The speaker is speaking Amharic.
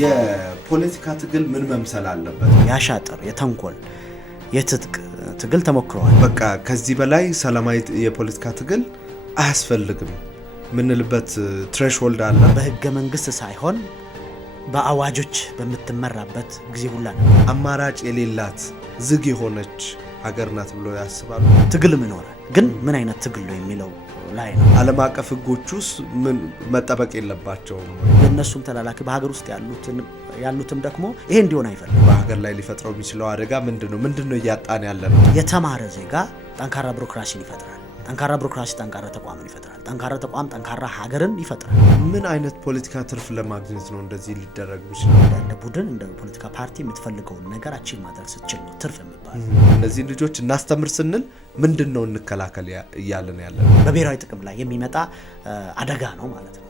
የፖለቲካ ትግል ምን መምሰል አለበት? ያሻጥር የተንኮል የትጥቅ ትግል ተሞክሯል። በቃ ከዚህ በላይ ሰላማዊ የፖለቲካ ትግል አያስፈልግም ምንልበት ትሬሽሆልድ አለ። በህገ መንግስት ሳይሆን በአዋጆች በመተመራበት ጊዜ ሁላ ነው አማራጭ የሌላት ዝግ የሆነች ሀገር ናት ብሎ ያስባሉ። ትግል ምን ይኖራል ግን ምን አይነት ትግል ነው የሚለው ላይ ነው። ዓለም አቀፍ ህጎችስ ምን መጠበቅ የለባቸውም? የነሱም ተላላኪ በሀገር ውስጥ ያሉትም ደግሞ ይሄ እንዲሆን አይፈልጉም። በሀገር ላይ ሊፈጥረው የሚችለው አደጋ ምንድነው እያጣን ያለነው? የተማረ ዜጋ ጠንካራ ቢሮክራሲን ይፈጥራል። ጠንካራ ቢሮክራሲ ጠንካራ ተቋምን ይፈጥራል። ጠንካራ ተቋም ጠንካራ ሀገርን ይፈጥራል። ምን አይነት ፖለቲካ ትርፍ ለማግኘት ነው እንደዚህ ሊደረግ ይችላል? እንደ ቡድን እንደ ፖለቲካ ፓርቲ የምትፈልገውን ነገር አቺቭ ማድረግ ስትችል ነው ትርፍ የሚባል። እነዚህ ልጆች እናስተምር ስንል ምንድነው እንከላከል እያለን ያለን? በብሔራዊ ጥቅም ላይ የሚመጣ አደጋ ነው ማለት ነው።